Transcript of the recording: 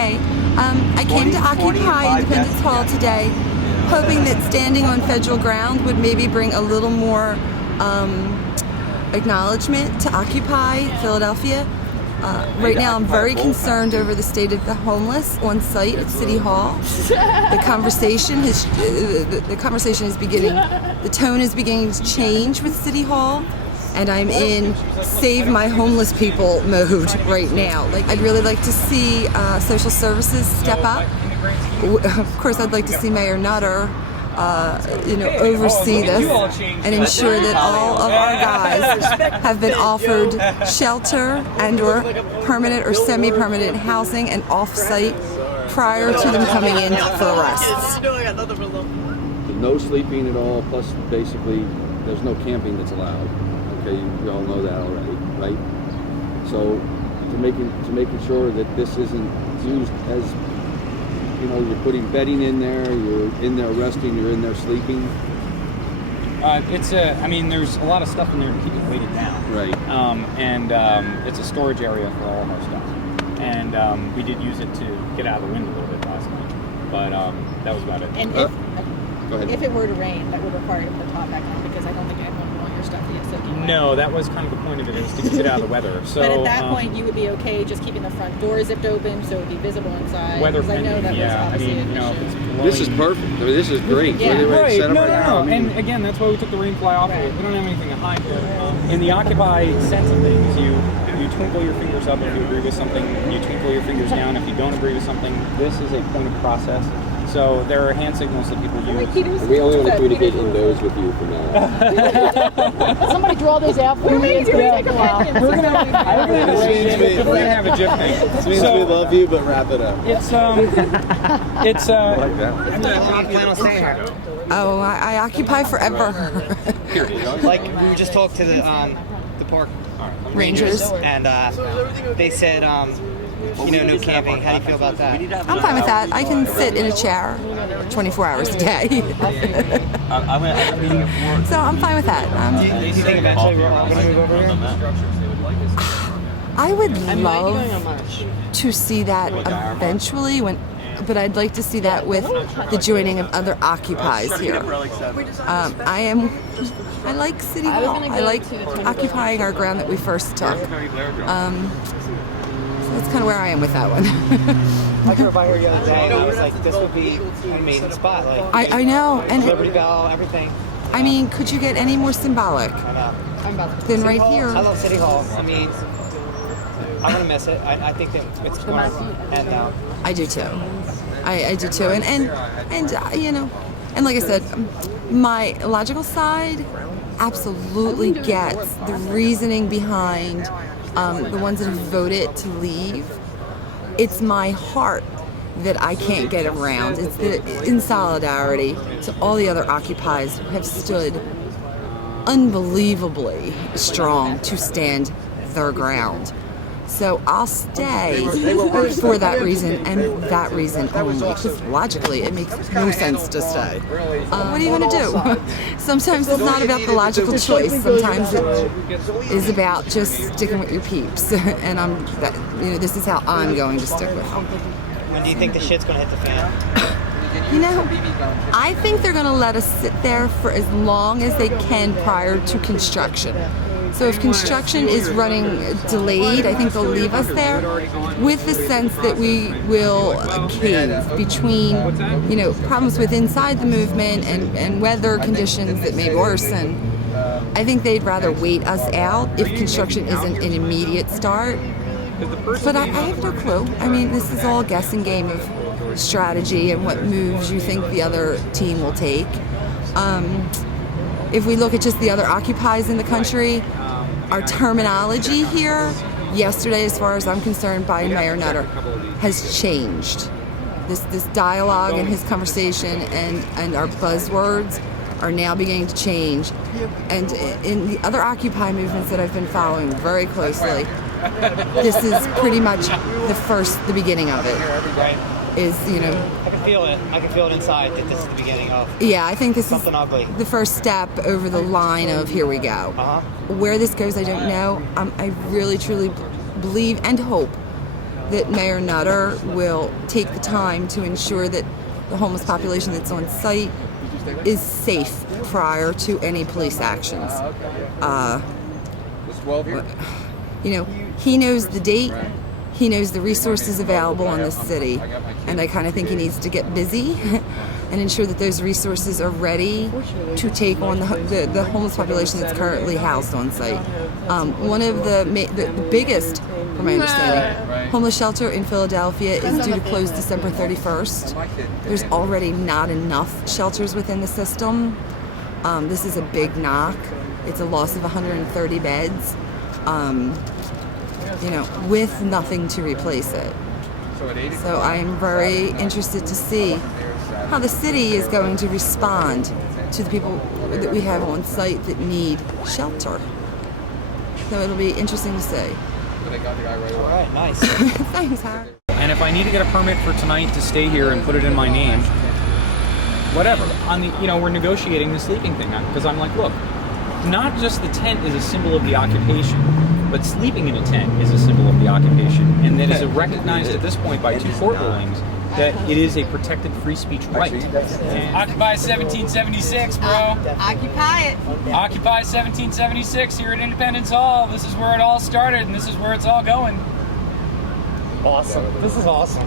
Hey, I came to Occupy Independence Hall today, hoping that standing on federal ground would maybe bring a little more acknowledgement to Occupy Philadelphia. Right now I'm very concerned over the state of the homeless on site at City Hall. The conversation is beginning, the tone is beginning to change with City Hall, and I'm in save my homeless people mode right now. I'd really like to see social services step up. Of course, I'd like to see Mayor Nutter oversee this and ensure that all of our guys have been offered shelter and/or permanent or semi-permanent housing and off-site prior to them coming in for arrests. No sleeping at all. Plus, basically, there's no camping that's allowed. Okay, you all know that already, right? So, to making sure that this isn't used as, you're putting bedding in there, you're in there resting, you're in there sleeping. There's a lot of stuff in there to keep it weighted down. Right. It's a storage area for all of our stuff. And we did use it to get out of the wind a little bit last night. But that was about it. And if it were to rain, that would require you to put the top back on, because I don't think anyone would want your stuff to get soaking wet. No, that was kind of the point of it, is to get out of the weather. So, but at that point, you would be okay just keeping the front door zipped open so it would be visible inside. Weather I know that was obviously an issue. This is perfect. I mean, this is great. Yeah. Right. No. And again, that's why we took the rain fly off of it. We don't have anything to hide here. In the Occupy sense of things, you twinkle your fingers up if you agree with something, you twinkle your fingers down if you don't agree with something. This is a point of process. So there are hand signals that people use. We only want to communicate in those with you from now on. Somebody draw those out for me. It's going to take a while. We're going to have a GIF thing. This means we love you, but wrap it up. I like that. Oh, I occupy forever. Like, we just talked to the park Rangers. and they said, no camping. How do you feel about that? I'm fine with that. I can sit in a chair 24 hours a day. So I'm fine with that. Do you think eventually we're all going to move over here? I would love to see that eventually, but I'd like to see that with the joining of other Occupies here. I like City Hall. I like occupying our ground that we first took. So that's kind of where I am with that one. I drove by here the other day and I was like, this would be an amazing spot. I know. And Liberty Bell, everything. I mean, could you get any more symbolic than right here? I love City Hall. I mean, I'm going to miss it. I think that it's going to head down. I do too. I do too. And like I said, my logical side absolutely gets the reasoning behind the ones that have voted to leave. It's my heart that I can't get around. It's in solidarity to all the other Occupies who have stood unbelievably strong to stand their ground. So I'll stay for that reason and that reason only, because logically it makes no sense to stay. What are you going to do? Sometimes it's not about the logical choice. Sometimes it is about just sticking with your peeps. And this is how I'm going to stick with them. When do you think the shit's going to hit the fan? I think they're going to let us sit there for as long as they can prior to construction. So if construction is running delayed, I think they'll leave us there with the sense that we will cave between, problems with inside the movement and weather conditions that may worsen. I think they'd rather wait us out if construction isn't an immediate start. But I have no clue. I mean, this is all a guessing game of strategy and what moves you think the other team will take. If we look at just the other Occupies in the country, our terminology here, yesterday, as far as I'm concerned, by Mayor Nutter, has changed. This dialogue and his conversation and our buzzwords are now beginning to change. And in the other Occupy movements that I've been following very closely, this is pretty much the beginning of it. Is, I can feel it. I can feel it inside that this is the beginning of. Yeah, I think this is something ugly. The first step over the line of here we go. Where this goes, I don't know. I really, truly believe and hope that Mayor Nutter will take the time to ensure that the homeless population that's on site is safe prior to any police actions. You know, he knows the date, he knows the resources available in this city, and I kind of think he needs to get busy and ensure that those resources are ready to take on the homeless population that's currently housed on site. One of the biggest, from my understanding, homeless shelter in Philadelphia is due to close December 31st. There's already not enough shelters within the system. This is a big knock. It's a loss of 130 beds, you know, with nothing to replace it. So I'm very interested to see how the city is going to respond to the people that we have on site that need shelter. So it'll be interesting to see. All right, nice. Thanks, Harry. And if I need to get a permit for tonight to stay here and put it in my name, whatever. On the, you know, we're negotiating the sleeping thing because I'm like, look, not just the tent is a symbol of the occupation, but sleeping in a tent is a symbol of the occupation, and that is recognized at this point by 2 court rulings that it is a protected free speech right. Occupy 1776, bro. Occupy it. Occupy 1776 here at Independence Hall. This is where it all started, and this is where it's all going. Awesome. This is awesome.